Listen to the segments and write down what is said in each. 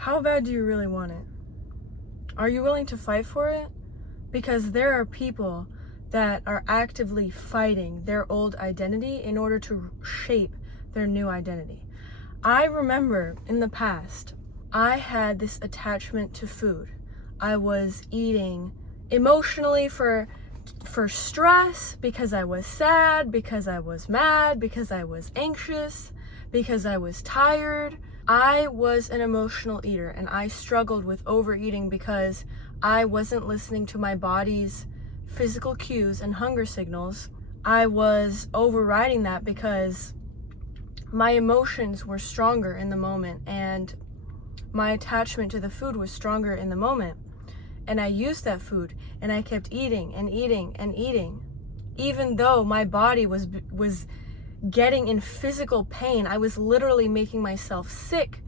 How bad do you really want it? Are you willing to fight for it? Because there are people that are actively fighting their old identity in order to shape their new identity. I remember in the past, I had this attachment to food. I was eating emotionally for stress, because I was sad, because I was mad, because I was anxious, because I was tired. I was an emotional eater, and I struggled with overeating because I wasn't listening to my body's physical cues and hunger signals. I was overriding that because my emotions were stronger in the moment, and my attachment to the food was stronger in the moment. And I used that food, and I kept eating and eating and eating. Even though my body was getting in physical pain, I was literally making myself sick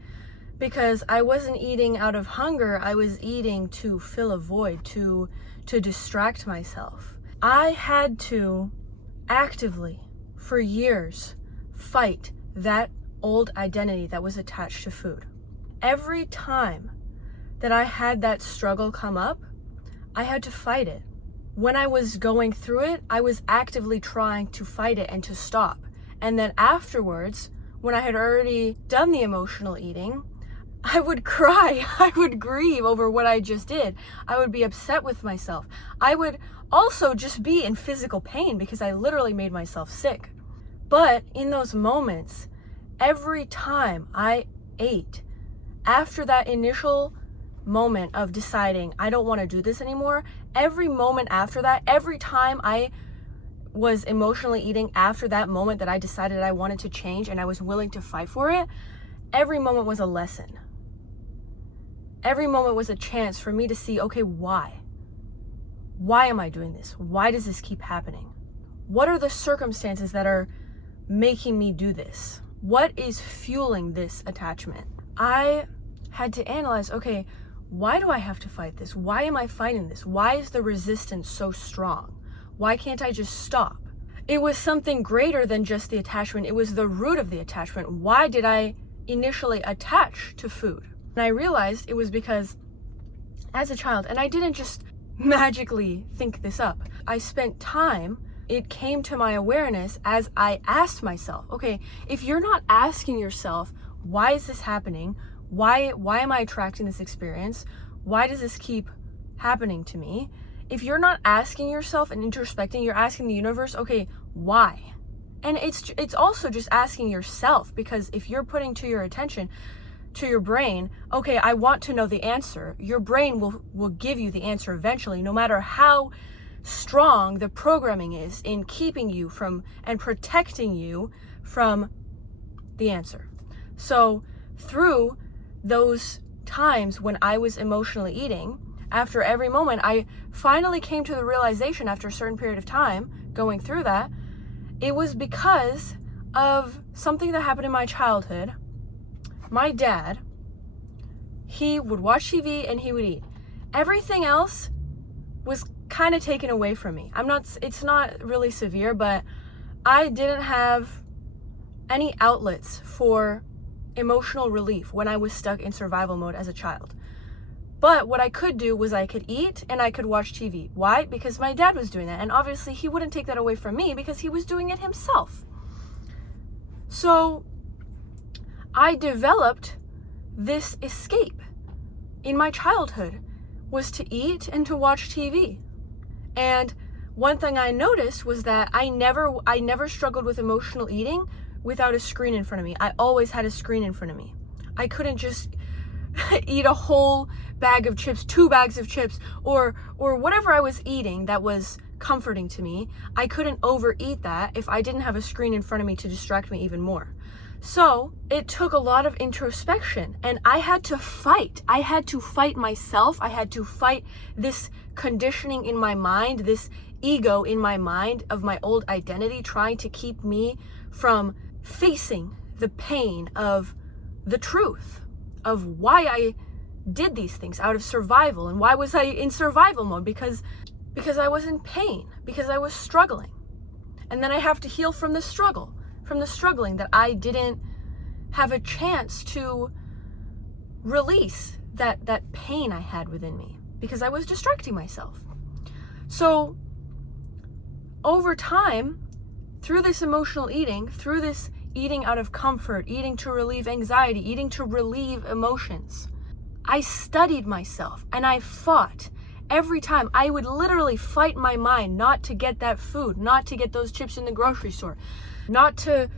because I wasn't eating out of hunger. I was eating to fill a void, to distract myself. I had to actively, for years, fight that old identity that was attached to food. Every time that I had that struggle come up, I had to fight it. When I was going through it, I was actively trying to fight it and to stop. And then afterwards, when I had already done the emotional eating, I would cry, I would grieve over what I just did. I would be upset with myself. I would also just be in physical pain because I literally made myself sick. But in those moments, every time I ate, after that initial moment of deciding I don't want to do this anymore, every moment after that, every time I was emotionally eating after that moment that I decided I wanted to change and I was willing to fight for it, every moment was a lesson. Every moment was a chance for me to see, okay, why? Why am I doing this? Why does this keep happening? What are the circumstances that are making me do this? What is fueling this attachment? I had to analyze, okay, why do I have to fight this? Why am I fighting this? Why is the resistance so strong? Why can't I just stop? It was something greater than just the attachment. It was the root of the attachment. Why did I initially attach to food? And I realized it was because as a child, and I didn't just magically think this up, I spent time, it came to my awareness as I asked myself, okay, if you're not asking yourself, why is this happening? Why am I attracting this experience? Why does this keep happening to me? If you're not asking yourself and introspecting, you're asking the universe, okay, why? And it's also just asking yourself, because if you're putting to your attention, to your brain, okay, I want to know the answer, your brain will give you the answer eventually, no matter how strong the programming is in keeping you from and protecting you from the answer. So through those times when I was emotionally eating, after every moment, I finally came to the realization after a certain period of time going through that, it was because of something that happened in my childhood. My dad, he would watch TV and he would eat. Everything else was kind of taken away from me. It's not really severe, but I didn't have any outlets for emotional relief when I was stuck in survival mode as a child. But what I could do was I could eat and I could watch TV. Why? Because my dad was doing that. And obviously he wouldn't take that away from me because he was doing it himself. So I developed this escape in my childhood, was to eat and to watch TV. And one thing I noticed was that I never struggled with emotional eating without a screen in front of me. I always had a screen in front of me. I couldn't just eat a whole bag of chips, 2 bags of chips, or whatever I was eating that was comforting to me. I couldn't overeat that if I didn't have a screen in front of me to distract me even more. So it took a lot of introspection, and I had to fight. I had to fight myself. I had to fight this conditioning in my mind, this ego in my mind of my old identity, trying to keep me from facing the pain of the truth of why I did these things out of survival. And why was I in survival mode? Because I was in pain, because I was struggling. And then I have to heal from the struggle, from the struggling that I didn't have a chance to release that pain I had within me because I was distracting myself. So over time, through this emotional eating, through this eating out of comfort, eating to relieve anxiety, eating to relieve emotions, I studied myself and I fought. Every time I would literally fight my mind not to get that food, not to get those chips in the grocery store, not to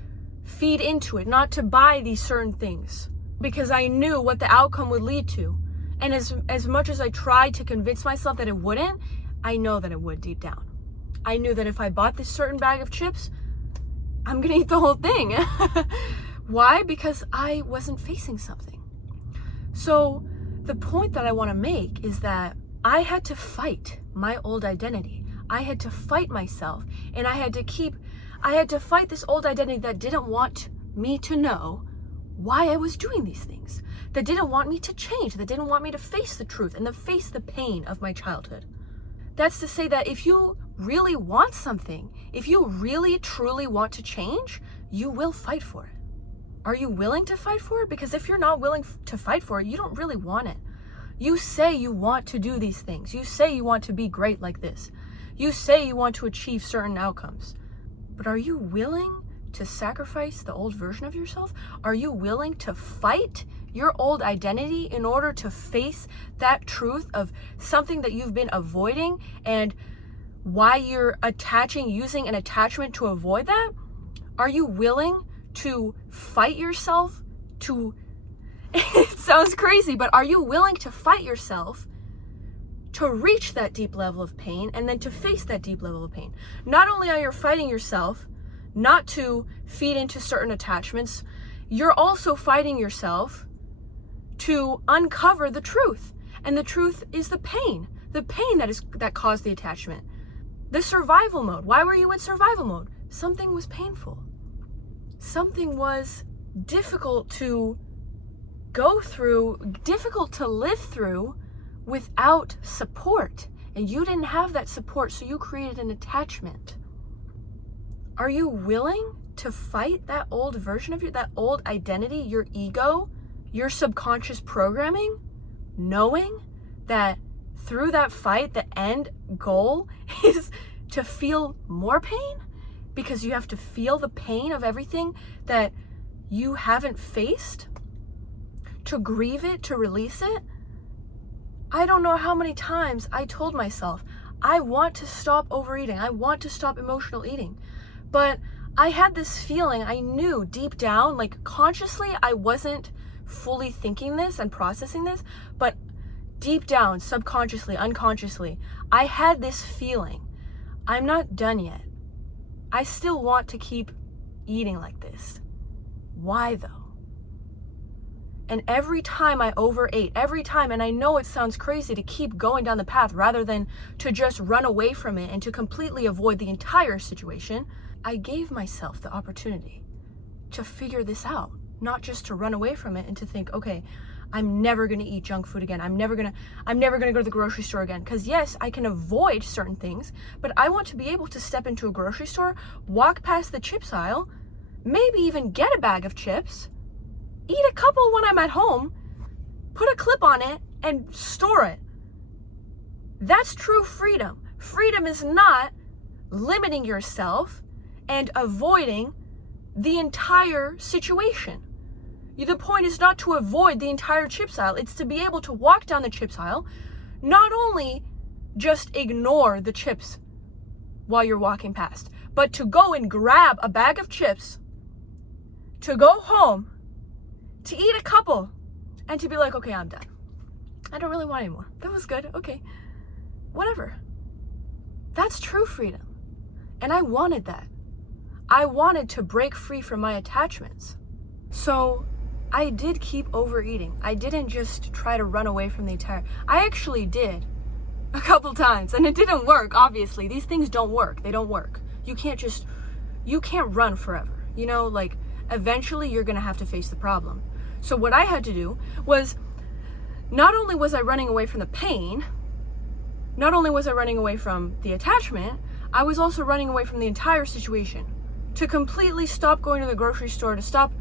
feed into it, not to buy these certain things, because I knew what the outcome would lead to. And as much as I tried to convince myself that it wouldn't, I know that it would deep down. I knew that if I bought this certain bag of chips, I'm gonna eat the whole thing. Why? Because I wasn't facing something. So the point that I want to make is that I had to fight my old identity. I had to fight myself, and I had to fight this old identity that didn't want me to know why I was doing these things, that didn't want me to change, that didn't want me to face the truth and to face the pain of my childhood. That's to say that if you really want something, if you really truly want to change, you will fight for it. Are you willing to fight for it? Because if you're not willing to fight for it, you don't really want it. You say you want to do these things. You say you want to be great like this. You say you want to achieve certain outcomes. But are you willing to sacrifice the old version of yourself? Are you willing to fight your old identity in order to face that truth of something that you've been avoiding and why you're using an attachment to avoid that? Are you willing to fight yourself to it sounds crazy, but are you willing to fight yourself to reach that deep level of pain and then to face that deep level of pain? Not only are you fighting yourself not to feed into certain attachments, you're also fighting yourself to uncover the truth. And the truth is the pain that caused the attachment. The survival mode. Why were you in survival mode? Something was painful. Something was difficult to go through, difficult to live through without support. And you didn't have that support, so you created an attachment. Are you willing to fight that old version of you, that old identity, your ego, your subconscious programming, knowing that through that fight, the end goal is to feel more pain? Because you have to feel the pain of everything that you haven't faced? To grieve it, to release it? I don't know how many times I told myself, I want to stop overeating. I want to stop emotional eating. But I had this feeling, I knew deep down, like consciously, I wasn't fully thinking this and processing this, but deep down, subconsciously, unconsciously, I had this feeling, I'm not done yet. I still want to keep eating like this. Why though? And every time I overate, and I know it sounds crazy to keep going down the path rather than to just run away from it and to completely avoid the entire situation, I gave myself the opportunity to figure this out, not just to run away from it and to think, okay, I'm never going to eat junk food again. I'm never going to go to the grocery store again. Because yes, I can avoid certain things, but I want to be able to step into a grocery store, walk past the chips aisle, maybe even get a bag of chips, eat a couple when I'm at home, put a clip on it, and store it. That's true freedom. Freedom is not limiting yourself and avoiding the entire situation. The point is not to avoid the entire chips aisle. It's to be able to walk down the chips aisle, not only just ignore the chips while you're walking past, but to go and grab a bag of chips, to go home, to eat a couple, and to be like, okay, I'm done. I don't really want any more. That was good. Okay. Whatever. That's true freedom. And I wanted that. I wanted to break free from my attachments. So I did keep overeating. I didn't just try to run away from the entire... I actually did a couple times, and it didn't work, obviously. These things don't work. They don't work. You can't run forever. You know, like, eventually you're going to have to face the problem. So what I had to do was, not only was I running away from the pain, not only was I running away from the attachment, I was also running away from the entire situation. To completely stop going to the grocery store, to stop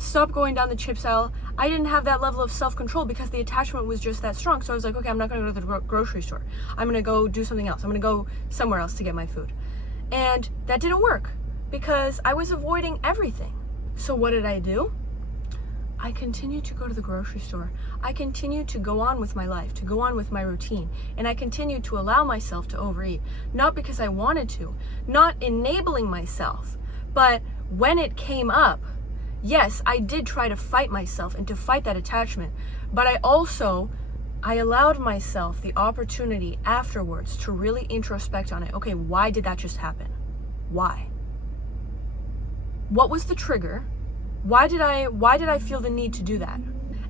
stopped going down the chips aisle. I didn't have that level of self-control because the attachment was just that strong. So I was like, okay, I'm not going to go to the grocery store. I'm going to go do something else. I'm going to go somewhere else to get my food. And that didn't work because I was avoiding everything. So what did I do? I continued to go to the grocery store. I continued to go on with my life, to go on with my routine. And I continued to allow myself to overeat. Not because I wanted to, not enabling myself, but when it came up, yes, I did try to fight myself and to fight that attachment, but I allowed myself the opportunity afterwards to really introspect on it. Okay, why did that just happen? Why? What was the trigger? Why did I feel the need to do that?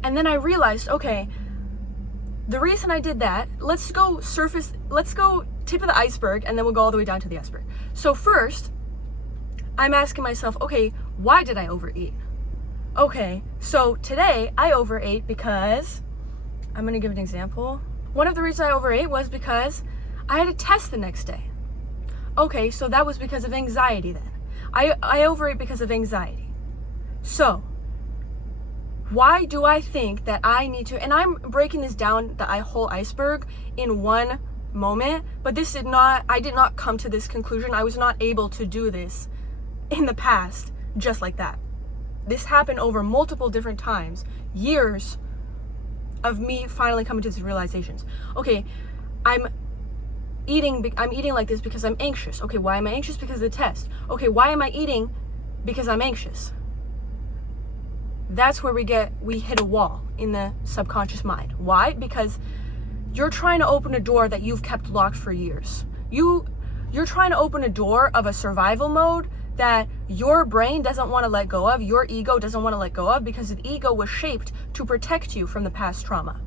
And then I realized, okay, the reason I did that, let's go tip of the iceberg, and then we'll go all the way down to the iceberg. So first, I'm asking myself, okay, why did I overeat? Okay, so today I overate because, I'm gonna give an example. One of the reasons I overate was because I had a test the next day. Okay, so that was because of anxiety then. I overate because of anxiety. So, why do I think that I need to, and I'm breaking this down, the whole iceberg, in one moment, but I did not come to this conclusion. I was not able to do this in the past just like that. This happened over multiple different times, years of me finally coming to these realizations. Okay, I'm eating like this because I'm anxious. Okay, why am I anxious? Because of the test. Okay, why am I eating? Because I'm anxious. That's where we hit a wall in the subconscious mind. Why? Because you're trying to open a door that you've kept locked for years. You're trying to open a door of a survival mode that your brain doesn't want to let go of, your ego doesn't want to let go of, because the ego was shaped to protect you from the past trauma.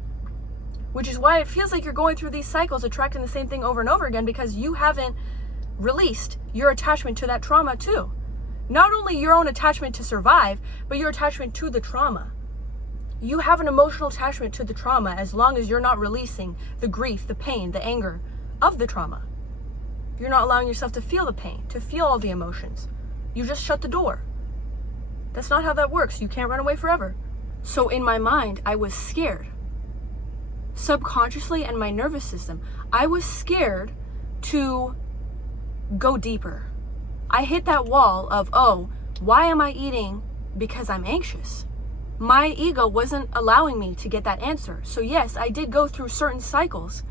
Which is why it feels like you're going through these cycles, attracting the same thing over and over again, because you haven't released your attachment to that trauma too. Not only your own attachment to survive, but your attachment to the trauma. You have an emotional attachment to the trauma as long as you're not releasing the grief, the pain, the anger of the trauma. You're not allowing yourself to feel the pain, to feel all the emotions. You just shut the door. That's not how that works. You can't run away forever. So in my mind, I was scared. Subconsciously, and my nervous system, I was scared to go deeper. I hit that wall of, oh, why am I eating? Because I'm anxious. My ego wasn't allowing me to get that answer. So yes, I did go through certain cycles,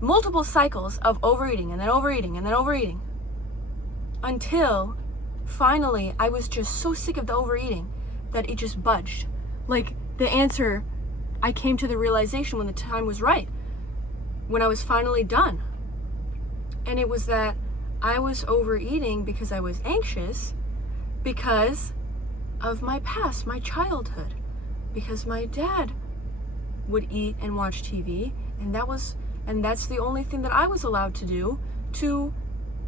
multiple cycles of overeating and then overeating and then overeating, until finally I was just so sick of the overeating that it just budged. Like the answer, I came to the realization when the time was right, when I was finally done. And it was that I was overeating because I was anxious, because of my past, my childhood, because my dad would eat and watch TV, and that's the only thing that I was allowed to do to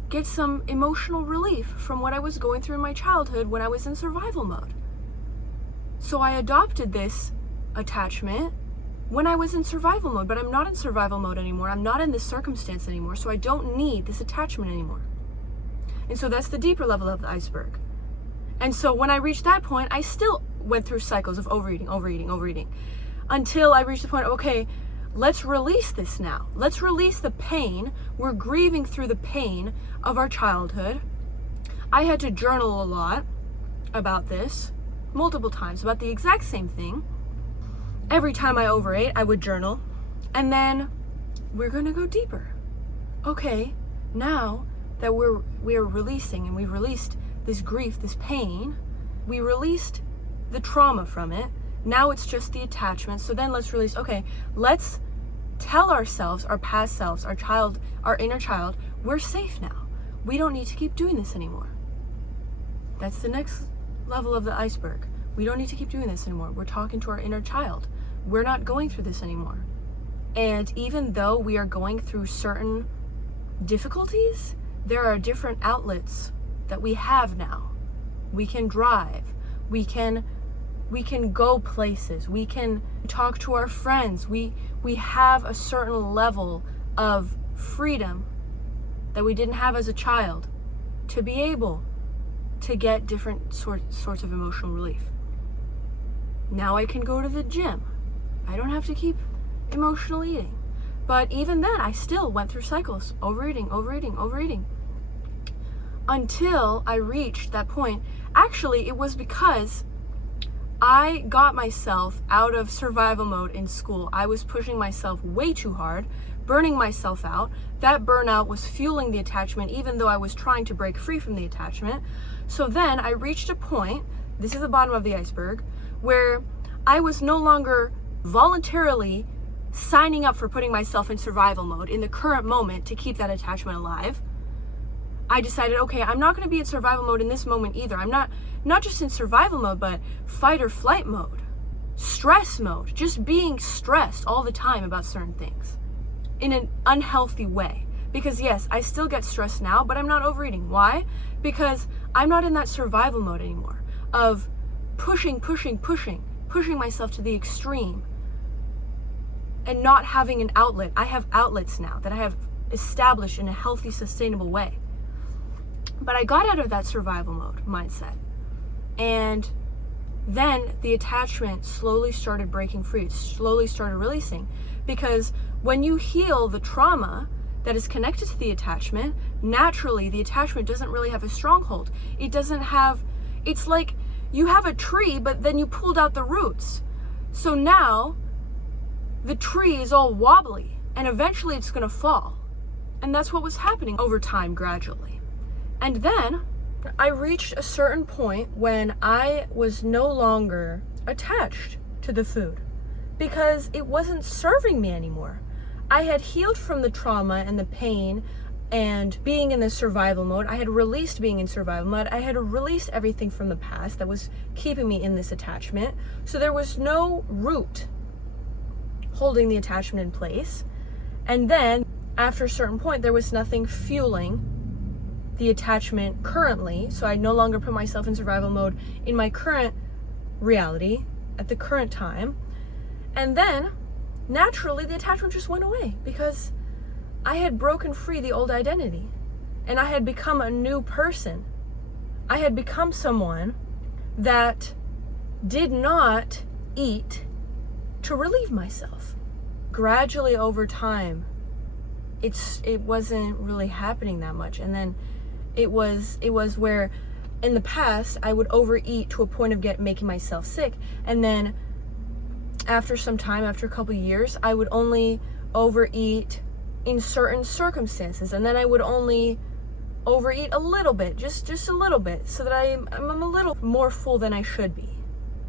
get some emotional relief from what I was going through in my childhood when I was in survival mode. So I adopted this attachment when I was in survival mode, but I'm not in survival mode anymore. I'm not in this circumstance anymore, so I don't need this attachment anymore. And so that's the deeper level of the iceberg. And so when I reached that point, I still went through cycles of overeating, until I reached the point, okay, let's release this now. Let's release the pain. We're grieving through the pain of our childhood. I had to journal a lot about this, multiple times, about the exact same thing. Every time I overate, I would journal. And then we're gonna go deeper. Okay, now that we're releasing, and we've released this grief, this pain, we released the trauma from it. Now it's just the attachment. So then let's release, okay, let's tell ourselves, our past selves, our inner child, we're safe now. We don't need to keep doing this anymore. That's the next level of the iceberg. We don't need to keep doing this anymore. We're talking to our inner child. We're not going through this anymore. And even though we are going through certain difficulties, there are different outlets that we have now. We can drive. We can go places. We can talk to our friends. We have a certain level of freedom that we didn't have as a child to be able to get different sorts of emotional relief. Now I can go to the gym. I don't have to keep emotional eating. But even then, I still went through cycles, overeating, until I reached that point. Actually, it was because I got myself out of survival mode in school. I was pushing myself way too hard, burning myself out. That burnout was fueling the attachment, even though I was trying to break free from the attachment. So then I reached a point, this is the bottom of the iceberg, where I was no longer voluntarily signing up for putting myself in survival mode in the current moment to keep that attachment alive. I decided, okay, I'm not going to be in survival mode in this moment either. I'm not just in survival mode, but fight or flight mode, stress mode, just being stressed all the time about certain things in an unhealthy way. Because yes, I still get stressed now, but I'm not overeating. Why? Because I'm not in that survival mode anymore of pushing myself to the extreme and not having an outlet. I have outlets now that I have established in a healthy, sustainable way. But I got out of that survival mode mindset. And then the attachment slowly started breaking free. It slowly started releasing. Because when you heal the trauma that is connected to the attachment, naturally the attachment doesn't really have a stronghold. It's like you have a tree, but then you pulled out the roots. So now the tree is all wobbly and eventually it's going to fall. And that's what was happening over time, gradually. And then I reached a certain point when I was no longer attached to the food because it wasn't serving me anymore. I had healed from the trauma and the pain and being in the survival mode. I had released being in survival mode. I had released everything from the past that was keeping me in this attachment. So there was no root holding the attachment in place. And then after a certain point, there was nothing fueling the attachment currently. So I no longer put myself in survival mode in my current reality at the current time. And then naturally the attachment just went away because I had broken free the old identity and I had become a new person. I had become someone that did not eat to relieve myself. Gradually over time, it wasn't really happening that much. And then it was where in the past I would overeat to a point of making myself sick. And then after some time, after a couple years, I would only overeat in certain circumstances. And then I would only overeat a little bit, just a little bit, so that I'm a little more full than I should be.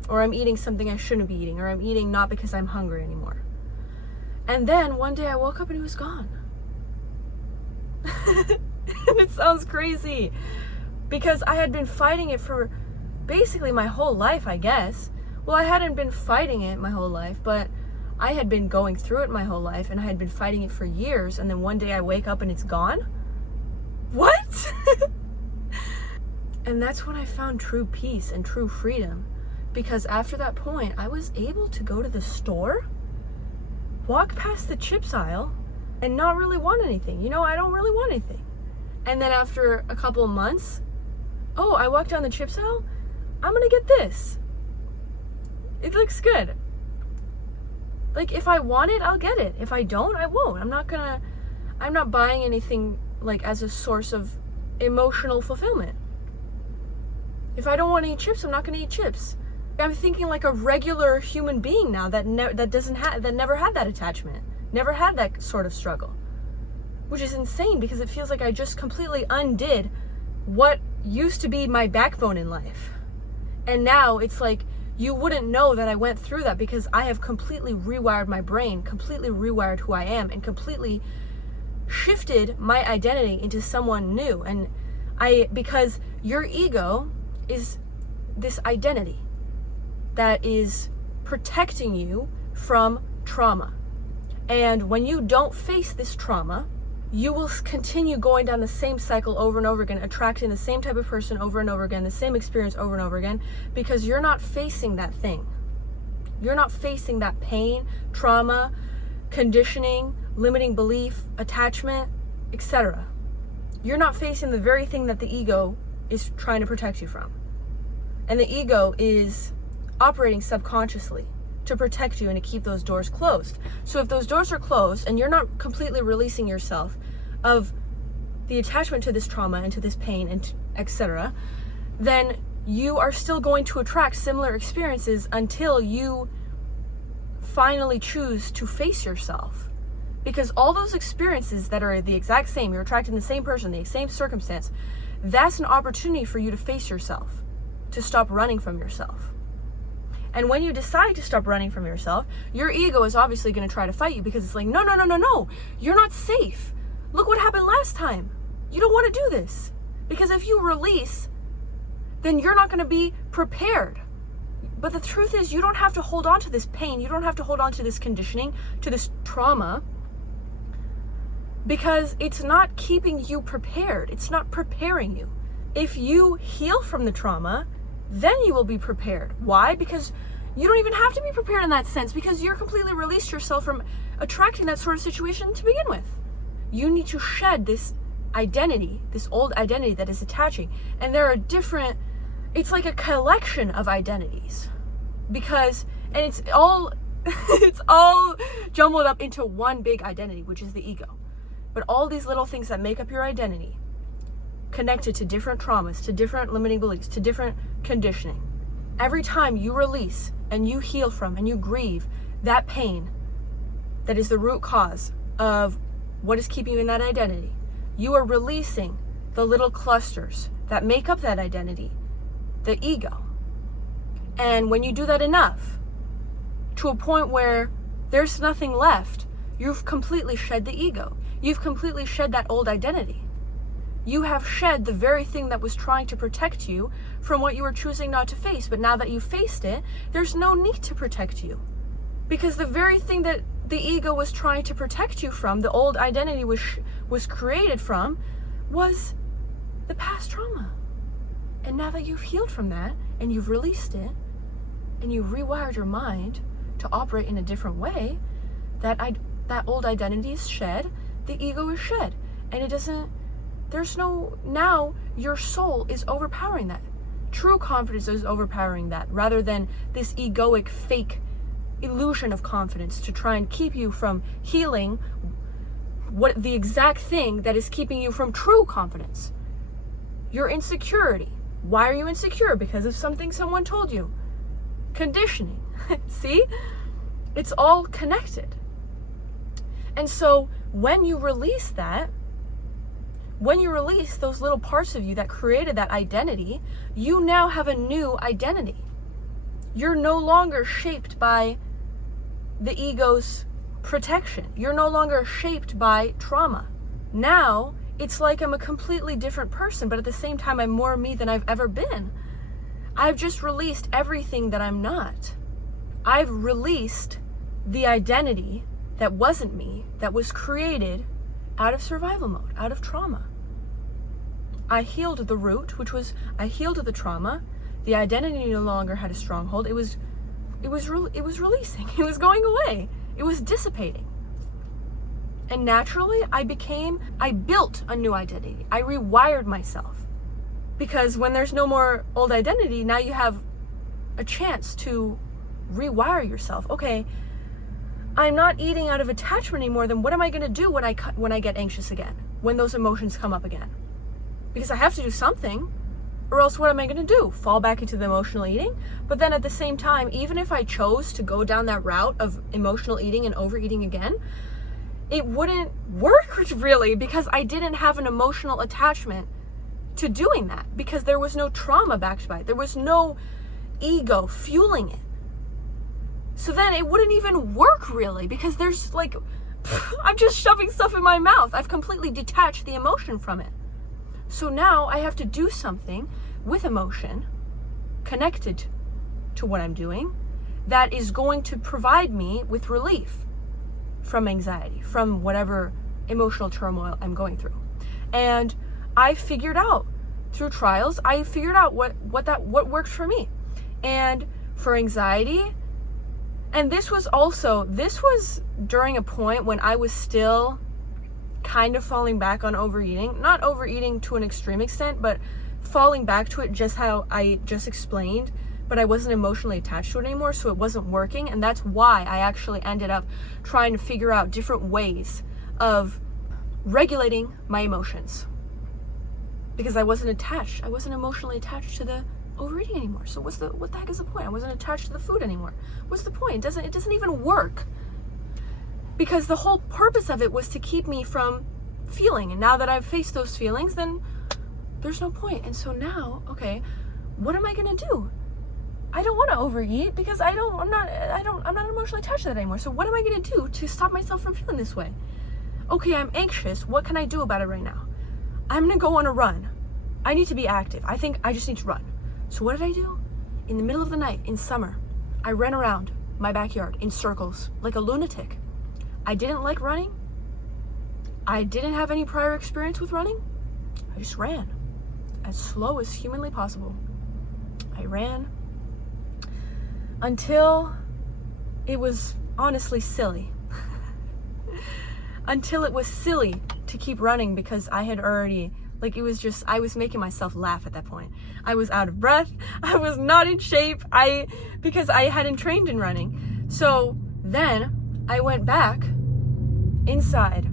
Or I'm eating something I shouldn't be eating, or I'm eating not because I'm hungry anymore. And then one day I woke up and it was gone. And it sounds crazy because I had been fighting it for basically my whole life, I guess. Well, I hadn't been fighting it my whole life, but I had been going through it my whole life and I had been fighting it for years. And then one day I wake up and it's gone. What? And that's when I found true peace and true freedom. Because after that point, I was able to go to the store, walk past the chips aisle, and not really want anything. I don't really want anything. And then after a couple of months, I walked down the chips aisle, I'm gonna get this. It looks good. Like, if I want it, I'll get it. If I don't, I won't. I'm not buying anything like as a source of emotional fulfillment. If I don't want to eat chips, I'm not gonna eat chips. I'm thinking like a regular human being now that never had that attachment, never had that sort of struggle, which is insane because it feels like I just completely undid what used to be my backbone in life. And now it's like you wouldn't know that I went through that because I have completely rewired my brain, completely rewired who I am, and completely shifted my identity into someone new. And because your ego is this identity that is protecting you from trauma. And when you don't face this trauma, you will continue going down the same cycle over and over again, attracting the same type of person over and over again, the same experience over and over again, because you're not facing that thing. You're not facing that pain, trauma, conditioning, limiting belief, attachment, etc. You're not facing the very thing that the ego is trying to protect you from. And the ego is operating subconsciously to protect you and to keep those doors closed. So if those doors are closed and you're not completely releasing yourself of the attachment to this trauma and to this pain and etc., then you are still going to attract similar experiences until you finally choose to face yourself. Because all those experiences that are the exact same, you're attracting the same person, the same circumstance, that's an opportunity for you to face yourself, to stop running from yourself. And when you decide to stop running from yourself, your ego is obviously going to try to fight you, because it's like, no, you're not safe. Look what happened last time. You don't want to do this. Because if you release, then you're not going to be prepared. But the truth is, you don't have to hold on to this pain. You don't have to hold on to this conditioning, to this trauma, because it's not keeping you prepared. It's not preparing you. If you heal from the trauma, then you will be prepared. Why? Because you don't even have to be prepared in that sense, because you're completely released yourself from attracting that sort of situation to begin with. You need to shed this identity, this old identity that is attaching. And there are different, it's like a collection of identities, because, and it's all it's all jumbled up into one big identity, which is the ego. But all these little things that make up your identity, connected to different traumas, to different limiting beliefs, to different conditioning. Every time you release and you heal from and you grieve that pain that is the root cause of what is keeping you in that identity, you are releasing the little clusters that make up that identity, the ego. And when you do that enough, to a point where there's nothing left, you've completely shed the ego. You've completely shed that old identity. You have shed the very thing that was trying to protect you from what you were choosing not to face. But now that you faced it, there's no need to protect you. Because the very thing that the ego was trying to protect you from, the old identity was created from, was the past trauma. And now that you've healed from that, and you've released it, and you've rewired your mind to operate in a different way, that old identity is shed, the ego is shed. And now your soul is overpowering that. True confidence is overpowering that, rather than this egoic, fake illusion of confidence to try and keep you from healing what the exact thing that is keeping you from true confidence. Your insecurity. Why are you insecure? Because of something someone told you. Conditioning. See? It's all connected. And so when you release that, when you release those little parts of you that created that identity, you now have a new identity. You're no longer shaped by the ego's protection. You're no longer shaped by trauma. Now, it's like I'm a completely different person, but at the same time, I'm more me than I've ever been. I've just released everything that I'm not. I've released the identity that wasn't me, that was created out of survival mode, out of trauma. I healed the root, which was, I healed the trauma. The identity no longer had a stronghold. It was releasing. It was going away. It was dissipating. And naturally, I built a new identity. I rewired myself. Because when there's no more old identity, now you have a chance to rewire yourself. Okay, I'm not eating out of attachment anymore, then what am I going to do when I get anxious again? When those emotions come up again? Because I have to do something, or else what am I going to do? Fall back into the emotional eating? But then at the same time, even if I chose to go down that route of emotional eating and overeating again, it wouldn't work really, because I didn't have an emotional attachment to doing that, because there was no trauma backed by it. There was no ego fueling it. So then it wouldn't even work really, because there's like, I'm just shoving stuff in my mouth. I've completely detached the emotion from it. So now I have to do something with emotion connected to what I'm doing that is going to provide me with relief from anxiety, from whatever emotional turmoil I'm going through. And I figured out through trials, I figured out what worked for me. And for anxiety, and this was during a point when I was still kind of falling back on overeating, not overeating to an extreme extent, but falling back to it just how I just explained, but I wasn't emotionally attached to it anymore, so it wasn't working. And that's why I actually ended up trying to figure out different ways of regulating my emotions, because I wasn't attached. I wasn't emotionally attached to the overeating anymore. So what the heck is the point? I wasn't attached to the food anymore. What's the point? It doesn't even work, because the whole purpose of it was to keep me from feeling. And now that I've faced those feelings, then there's no point. And so now, okay, what am I gonna do? I don't want to overeat because I'm not emotionally attached to that anymore. So what am I gonna do to stop myself from feeling this way? Okay, I'm anxious. What can I do about it right now? I'm gonna go on a run. I need to be active. I think I just need to run. So what did I do? In the middle of the night, in summer, I ran around my backyard in circles like a lunatic. I didn't like running. I didn't have any prior experience with running. I just ran as slow as humanly possible. I ran until it was honestly silly. Until it was silly to keep running, because I had already, I was making myself laugh at that point. I was out of breath. I was not in shape. Because I hadn't trained in running. So then I went back inside,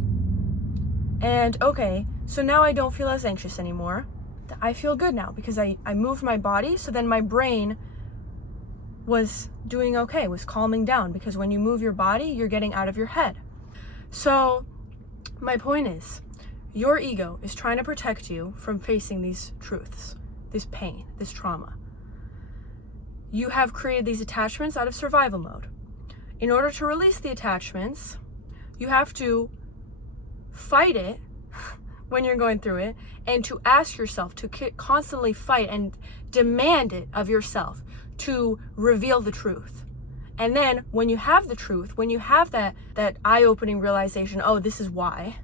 and okay, so now I don't feel as anxious anymore. I feel good now because I moved my body. So then my brain was doing okay, was calming down, because when you move your body, you're getting out of your head. So my point is, your ego is trying to protect you from facing these truths, this pain, this trauma. You have created these attachments out of survival mode. In order to release the attachments, you have to fight it when you're going through it, and to ask yourself to constantly fight and demand it of yourself to reveal the truth. And then when you have the truth, when you have that eye-opening realization, oh, this is why,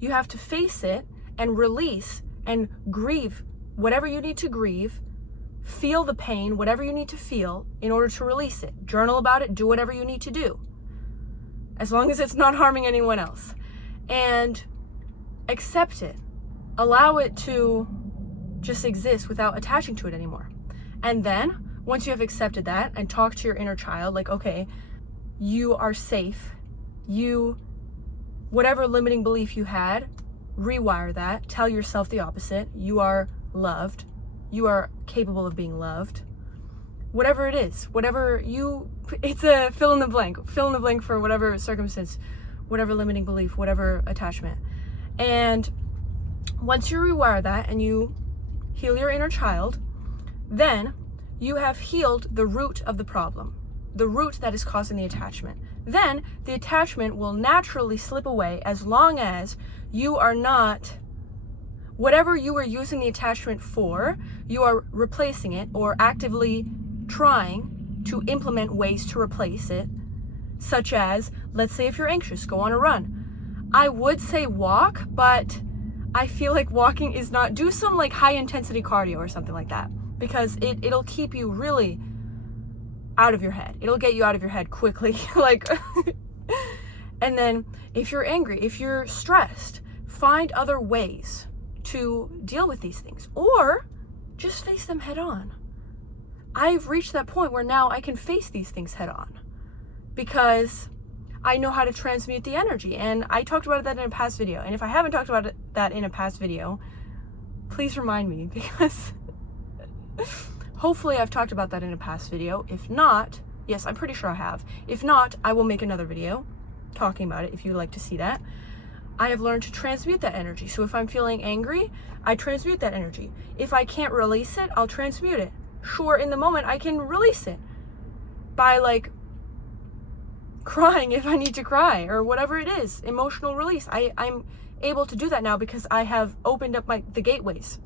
you have to face it and release and grieve whatever you need to grieve, feel the pain, whatever you need to feel in order to release it. Journal about it, do whatever you need to do, as long as it's not harming anyone else. And accept it. Allow it to just exist without attaching to it anymore. And then once you have accepted that and talk to your inner child, like, okay, you are safe. Whatever limiting belief you had, rewire that. Tell yourself the opposite. You are loved. You are capable of being loved. Whatever it is, it's a fill in the blank for whatever circumstance, whatever limiting belief, whatever attachment. And once you rewire that and you heal your inner child, then you have healed the root of the problem, the root that is causing the attachment. Then the attachment will naturally slip away, as long as you are not, whatever you were using the attachment for, you are replacing it or actively trying to implement ways to replace it, such as, let's say if you're anxious, go on a run. I would say walk, but I feel like walking is not, do some like high intensity cardio or something like that, because it'll keep you really out of your head. It'll get you out of your head quickly. And then if you're angry, if you're stressed, find other ways to deal with these things, or just face them head on. I've reached that point where now I can face these things head on because I know how to transmute the energy. And I talked about that in a past video. And if I haven't talked about that in a past video, please remind me, because hopefully I've talked about that in a past video. If not, yes, I'm pretty sure I have. If not, I will make another video talking about it if you'd like to see that. I have learned to transmute that energy. So if I'm feeling angry, I transmute that energy. If I can't release it, I'll transmute it. Sure, in the moment, I can release it by like crying if I need to cry, or whatever it is, emotional release. I'm able to do that now because I have opened up the gateways.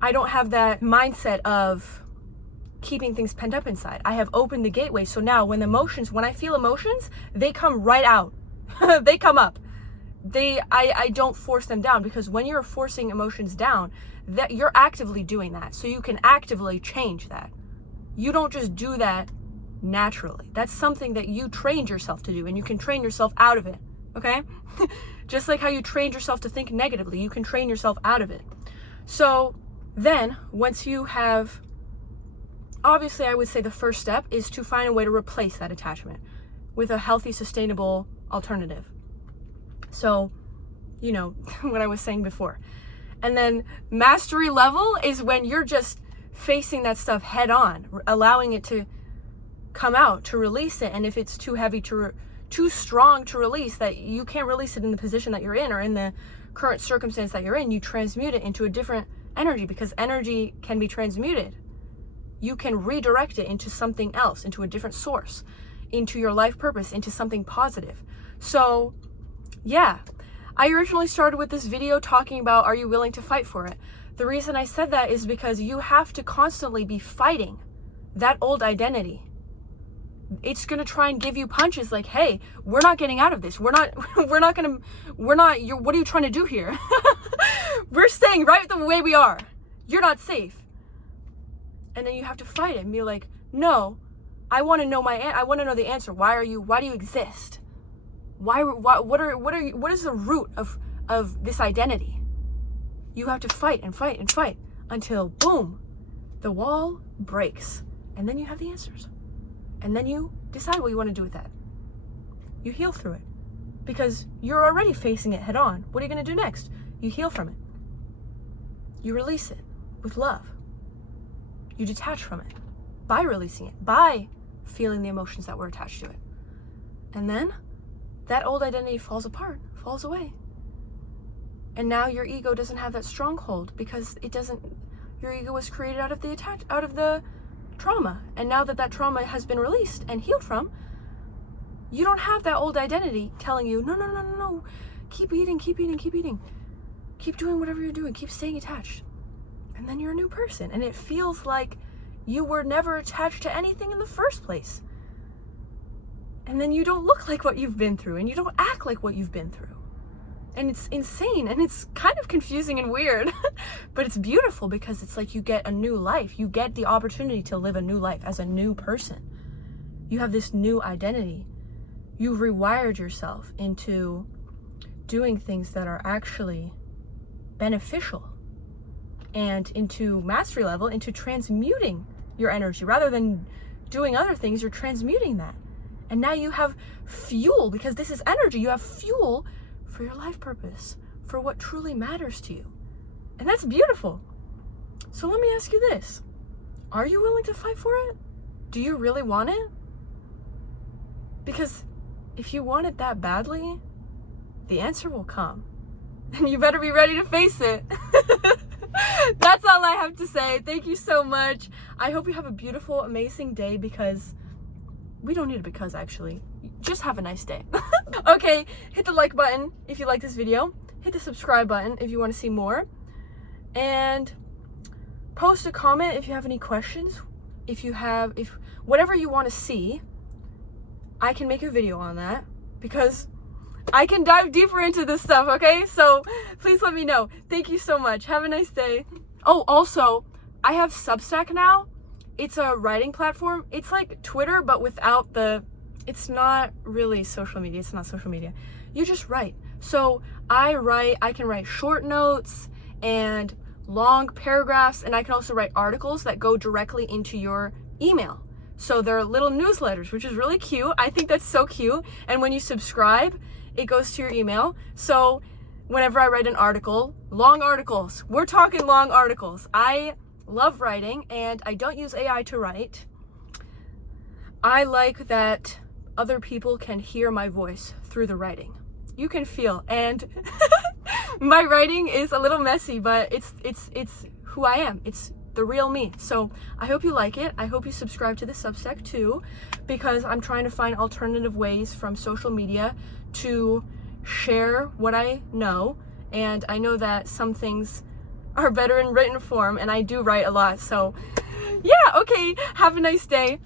I don't have that mindset of keeping things pent up inside. I have opened the gateway. So now when I feel emotions, they come right out. They come up. I don't force them down, because when you're forcing emotions down, that you're actively doing that. So you can actively change that. You don't just do that naturally. That's something that you trained yourself to do, and you can train yourself out of it. Okay? Just like how you trained yourself to think negatively, you can train yourself out of it. So then once you have obviously I would say the first step is to find a way to replace that attachment with a healthy, sustainable alternative. So, you know, what I was saying before. And then mastery level is when you're just facing that stuff head on, allowing it to come out, to release it. And if it's too heavy too strong to release, that you can't release it in the position that you're in or in the current circumstance that you're in, you transmute it into a different energy, because energy can be transmuted. You can redirect it into something else, into a different source, into your life purpose, into something positive. So yeah, I originally started with this video talking about, are you willing to fight for it? The reason I said that is because you have to constantly be fighting that old identity. It's going to try and give you punches like, hey, we're not getting out of this. What are you trying to do here? We're staying right the way we are. You're not safe. And then you have to fight it and be like, no, I want to know the answer. Why do you exist? What is the root of this identity? You have to fight and fight and fight until boom, the wall breaks, and then you have the answers. And then you decide what you want to do with that. You heal through it because you're already facing it head on. What are you going to do next? You heal from it. You release it with love. You detach from it by releasing it, by feeling the emotions that were attached to it. And then that old identity falls apart, falls away. And now your ego doesn't have that stronghold because your ego was created out of the trauma. And now that trauma has been released and healed from, you don't have that old identity telling you, no, keep eating. Keep doing whatever you're doing. Keep staying attached. And then you're a new person. And it feels like you were never attached to anything in the first place. And then you don't look like what you've been through, and you don't act like what you've been through. And it's insane, and it's kind of confusing and weird, but it's beautiful because it's like you get a new life. You get the opportunity to live a new life as a new person. You have this new identity. You've rewired yourself into doing things that are actually beneficial, and into mastery level, into transmuting your energy. Rather than doing other things, you're transmuting that. And now you have fuel, because this is energy. You have fuel for your life purpose, for what truly matters to you. And that's beautiful. So let me ask you this. Are you willing to fight for it? Do you really want it? Because if you want it that badly, the answer will come. And you better be ready to face it. That's all I have to say. Thank you so much. I hope you have a beautiful, amazing day, because we don't need actually. Just have a nice day. Okay, hit the like button if you like this video. Hit the subscribe button if you want to see more. And post a comment if you have any questions. If whatever you want to see, I can make a video on that, because I can dive deeper into this stuff, okay? So please let me know. Thank you so much. Have a nice day. Oh, also, I have Substack now. It's a writing platform. It's like Twitter, but without it's not really social media. It's not social media. You just write. So I can write short notes and long paragraphs, and I can also write articles that go directly into your email. So they're little newsletters, which is really cute. I think that's so cute. And when you subscribe, it goes to your email. So whenever I write an article, long articles, we're talking long articles. I love writing, and I don't use AI to write. I like that other people can hear my voice through the writing. You can feel, and my writing is a little messy, but it's who I am. It's the real me. So I hope you like it. I hope you subscribe to the Substack too, because I'm trying to find alternative ways from social media to share what I know. And I know that some things are better in written form, and I do write a lot. So yeah, okay, have a nice day.